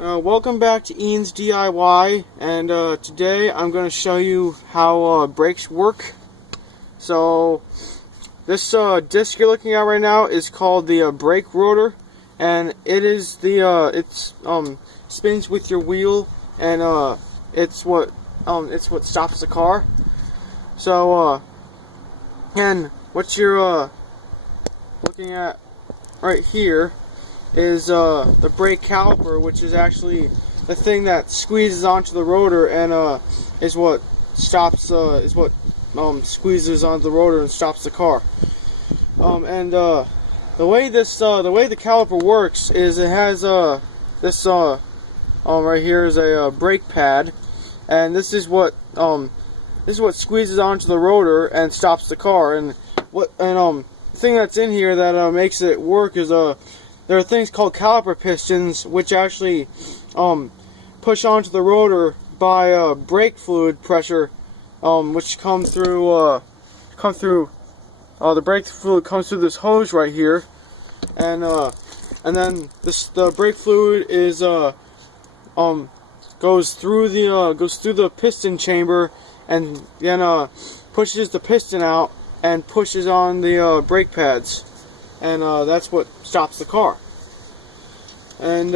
Welcome back to Ian's DIY, and today I'm going to show you how brakes work. So this disc you're looking at right now is called the brake rotor, and it is the spins with your wheel, and it's what stops the car. So and what you're looking at right here is the brake caliper, which is actually the thing that squeezes onto the rotor and is what squeezes onto the rotor and stops the car. The way the caliper works is it has this right here is a brake pad, and this is what squeezes onto the rotor and stops the car. And the thing that's in here that makes it work is there are things called caliper pistons, which actually push onto the rotor by brake fluid pressure, which come through the brake fluid comes through this hose right here, and then the brake fluid is goes through the piston chamber, and then pushes the piston out and pushes on the brake pads, and that's what stops the car. And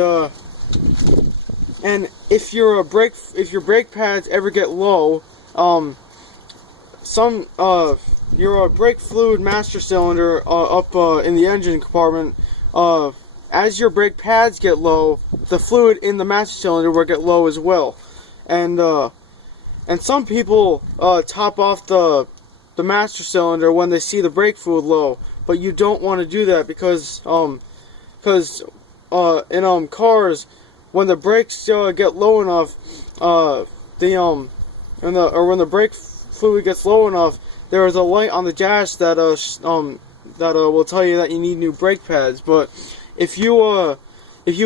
if your brake pads ever get low, your brake fluid master cylinder up in the engine compartment, as your brake pads get low, the fluid in the master cylinder will get low as well. And some people top off the master cylinder when they see the brake fluid low, but you don't want to do that because in cars, when the brakes get low enough, when the brake fluid gets low enough, there is a light on the dash that will tell you that you need new brake pads. But if you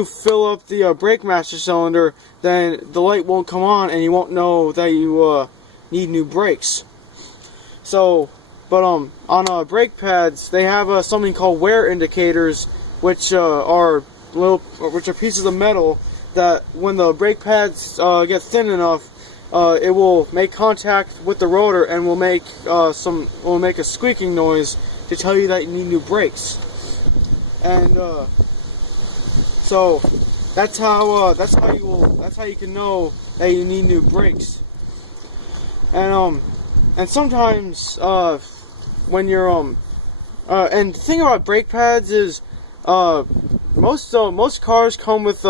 fill up the brake master cylinder, then the light won't come on, and you won't know that you need new brakes. So, but on brake pads, they have something called wear indicators, which are pieces of metal that when the brake pads get thin enough, it will make contact with the rotor and will make a squeaking noise to tell you that you need new brakes. And so that's how you can know that you need new brakes. And sometimes when you're and the thing about brake pads is most cars come with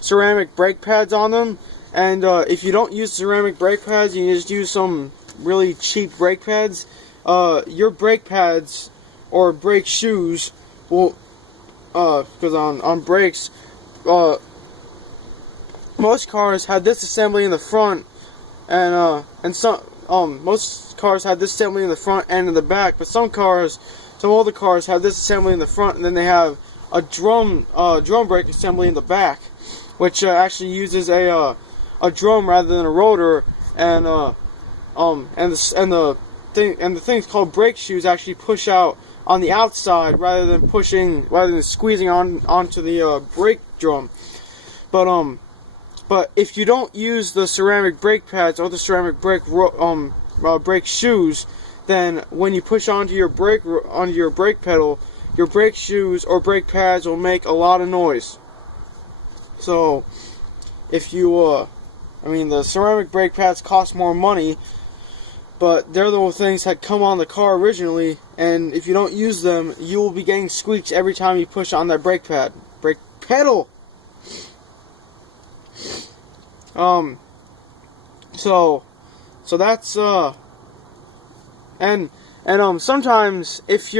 ceramic brake pads on them, and if you don't use ceramic brake pads, you just use some really cheap brake pads, your brake pads or brake shoes will, because on brakes, most cars have this assembly in the front, and most cars have this assembly in the front and in the back, but some older cars have this assembly in the front, and then they have a drum brake assembly in the back, which actually uses a drum rather than a rotor, and the things called brake shoes actually push out on the outside rather than squeezing onto the brake drum. But if you don't use the ceramic brake pads or the ceramic brake shoes, then when you push onto your brake pedal, your brake shoes or brake pads will make a lot of noise. So if you the ceramic brake pads cost more money, but they're the things that come on the car originally, and if you don't use them, you will be getting squeaks every time you push on that brake pedal. So that's sometimes if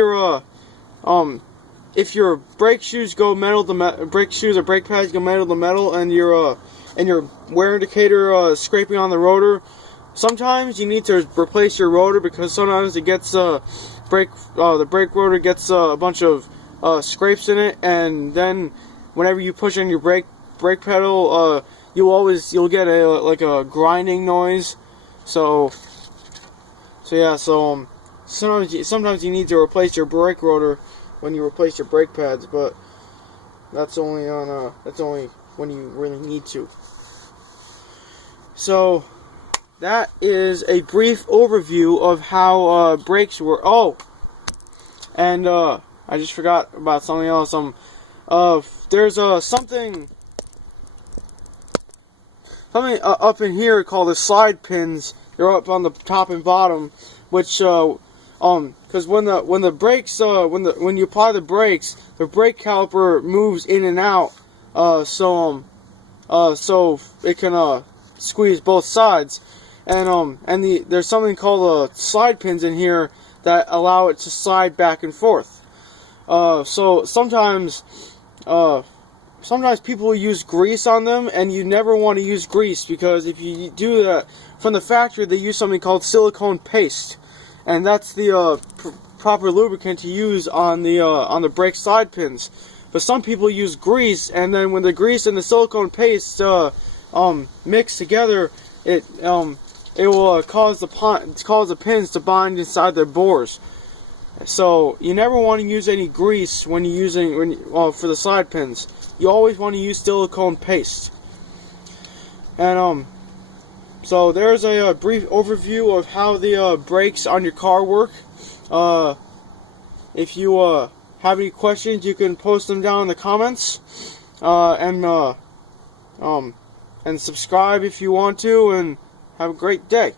your brake shoes go metal to brake shoes or brake pads go metal to metal, and your wear indicator scraping on the rotor, sometimes you need to replace your rotor, because sometimes it gets the brake rotor gets a bunch of scrapes in it, and then whenever you push on your brake pedal, you'll get a grinding noise. So sometimes you need to replace your brake rotor when you replace your brake pads, but that's only when you really need to. So that is a brief overview of how brakes work. Oh, and I just forgot about something else. There's something up in here called the slide pins. They're up on the top and bottom, which because when the brakes when you apply the brakes, the brake caliper moves in and out, so it can squeeze both sides, and there's something called slide pins in here that allow it to slide back and forth. So sometimes people use grease on them, and you never want to use grease, because if you do that from the factory, they use something called silicone paste, and that's the proper lubricant to use on the brake slide pins. But some people use grease, and then when the grease and the silicone paste mix together, it will cause the pins to bind inside their bores. So you never want to use any grease when you're using for the slide pins. You always want to use silicone paste. And so there's a brief overview of how the brakes on your car work. If you have any questions, you can post them down in the comments, and subscribe if you want to, and have a great day.